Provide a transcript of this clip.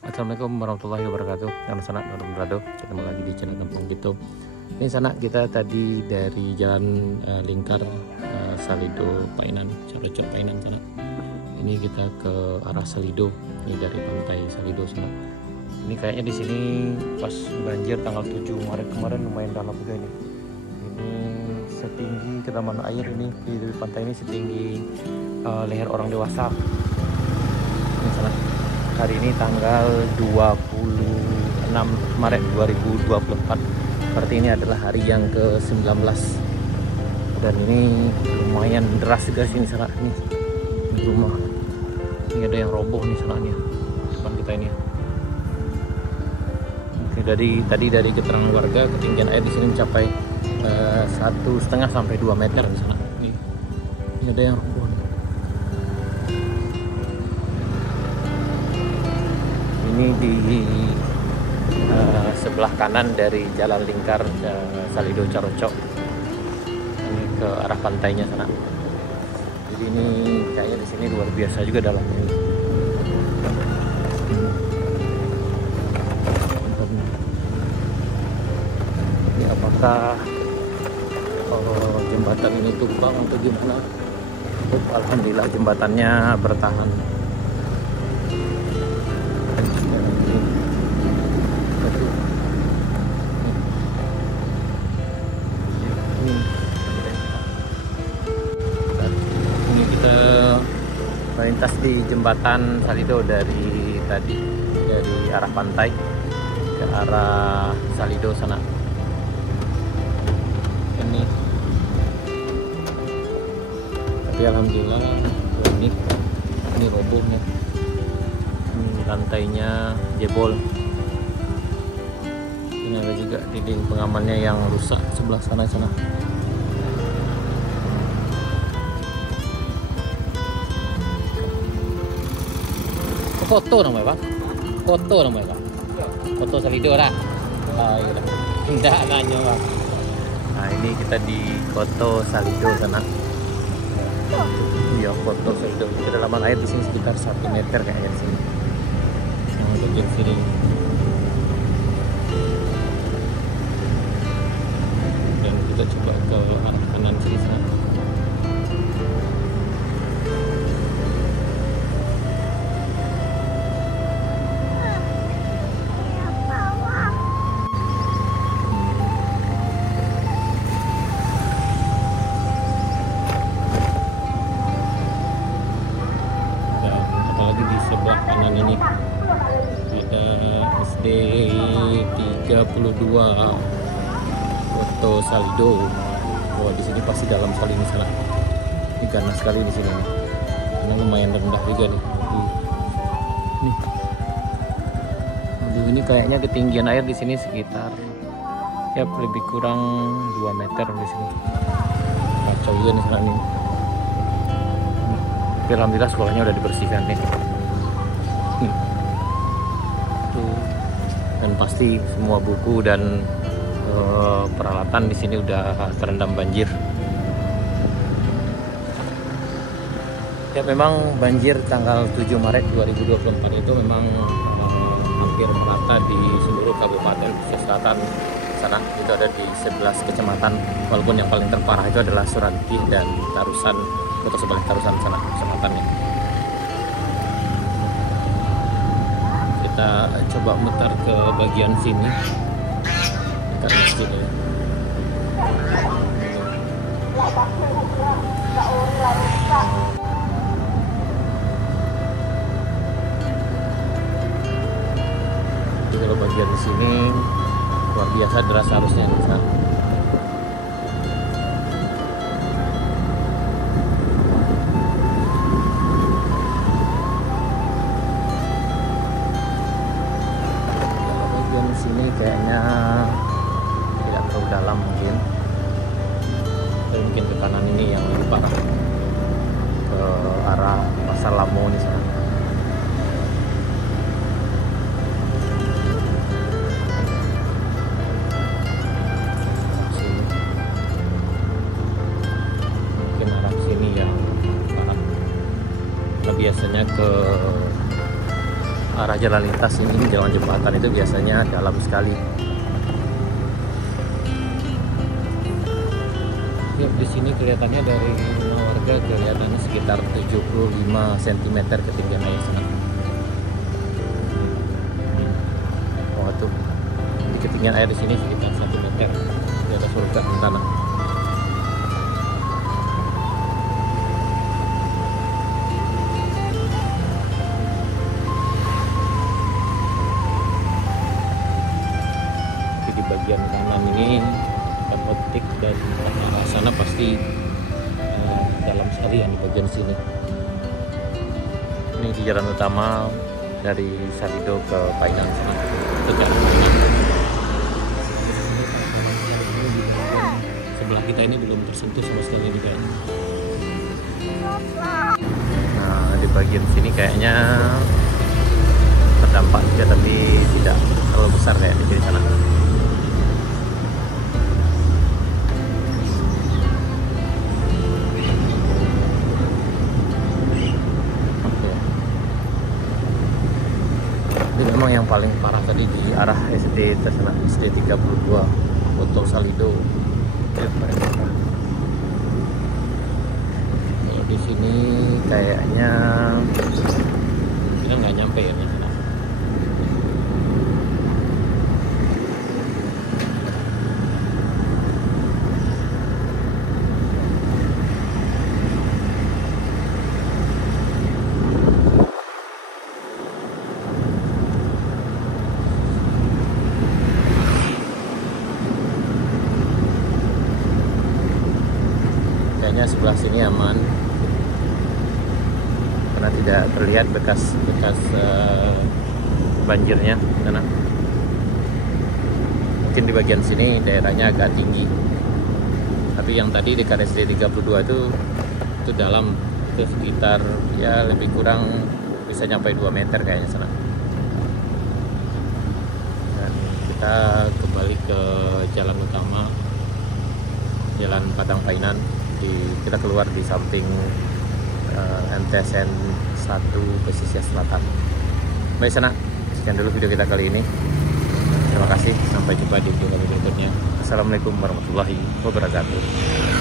Assalamualaikum warahmatullahi wabarakatuh. Nama Sanak Dorado. Ketemu lagi di channel Kampung Gitu. Ini Sanak, kita tadi dari Jalan Lingkar Salido Painan, Carocok Painan Sanak. Ini kita ke arah Salido. Ini dari pantai Salido Sanak. Ini kayaknya di sini pas banjir tanggal 7 Maret kemarin lumayan dalam juga ini. Ini setinggi kedalaman air ini di pantai ini setinggi leher orang dewasa. Ini Sanak. Hari ini tanggal 26 Maret 2024. Berarti ini adalah hari yang ke-19. Dan ini lumayan deras juga sini Sanak. Ini rumah. Ini ada yang roboh nih Sanak nih. Depan kita ini. Oke, tadi dari keterangan warga ketinggian air di sini mencapai 1,5 sampai 2 meter di sana. Ini ada yang roboh. Ini di sebelah kanan dari Jalan Lingkar Salido Carocok. Ini ke arah pantainya sana. Jadi ini kayaknya di sini luar biasa juga dalamnya ini. Ini apakah jembatan ini tumbang atau gimana? Alhamdulillah jembatannya bertahan. Ini kita melintas di jembatan Salido dari arah pantai ke arah Salido sana. Tapi alhamdulillah ini roboh nih. Ini lantainya jebol. Ini ada juga dinding pengamannya yang rusak sebelah sana. Foto namanya Pak? Foto namanya Pak? Foto Salido lah. Iya. Tidak nanya Pak. Nah ini kita di foto Salido sana. Iya, foto Salido. Kedalaman air di sini sekitar 1 meter kayaknya di sini. Yang bagian sini. Dan kita coba ke arah kanan sini sana. Sebelah kanan ini ada SD 32 foto Salido. Oh, di sini pasti dalam sekali ini salah. Ini ganas sekali di sini. Karena lumayan rendah juga nih. Nih. Aduh, ini kayaknya ketinggian air di sini sekitar ya lebih kurang 2 meter di sini. Kacau juga nih salah ini. Tapi alhamdulillah sekolahnya udah dibersihkan nih. Dan pasti semua buku dan peralatan di sini udah terendam banjir. Ya memang banjir tanggal 7 Maret 2024 itu memang hampir merata di seluruh kabupaten pesisir selatan sana. Itu ada di 11 kecamatan. Walaupun yang paling terparah itu adalah Suranti dan Tarusan, Kota Sebalik Tarusan sana kecamatannya. Kita coba mutar ke bagian sini, dekat masjid ya. Jadi kalau bagian di sini luar biasa deras arusnya di sana. Sini kayaknya tidak terlalu dalam mungkin. Tapi mungkin ke kanan ini yang lebih parah, ke arah Pasar Lamo di sana. Sini. Mungkin arah sini yang parah. Nah, biasanya ke arah jalan lintas ini, jalan jembatan itu biasanya dalam sekali. Ya, di sini kelihatannya dari rumah warga kelihatannya sekitar 75 cm ketinggian air sana. Oh tuh, di ketinggian air di sini sekitar 1 meter di atas permukaan tanah. Di bagian kanan ini optik dan arah sana pasti dalam sekali yang di bagian sini. Ini di jalan utama dari Salido ke Painan sana. Sebelah kita ini belum tersentuh sama sekali di dalam. Nah, di bagian sini kayaknya terdampak juga, tapi tidak terlalu besar kayak di kiri sana. Ini memang yang paling parah tadi di arah SD tersana, SD 32 Boto Salido. Kalau di sini kayaknya kita nggak nyampe ya. Sebelah sini aman karena tidak terlihat bekas banjirnya karena mungkin di bagian sini daerahnya agak tinggi, tapi yang tadi di SD 32 itu dalam, itu sekitar ya lebih kurang bisa nyampe 2 meter kayaknya sana. Dan kita kembali ke jalan utama, jalan Padang Painan. Kita keluar di samping MTSN 1 pesisir selatan. Baik sana, sekian dulu video kita kali ini. Terima kasih, sampai jumpa di video berikutnya. Assalamualaikum warahmatullahi wabarakatuh.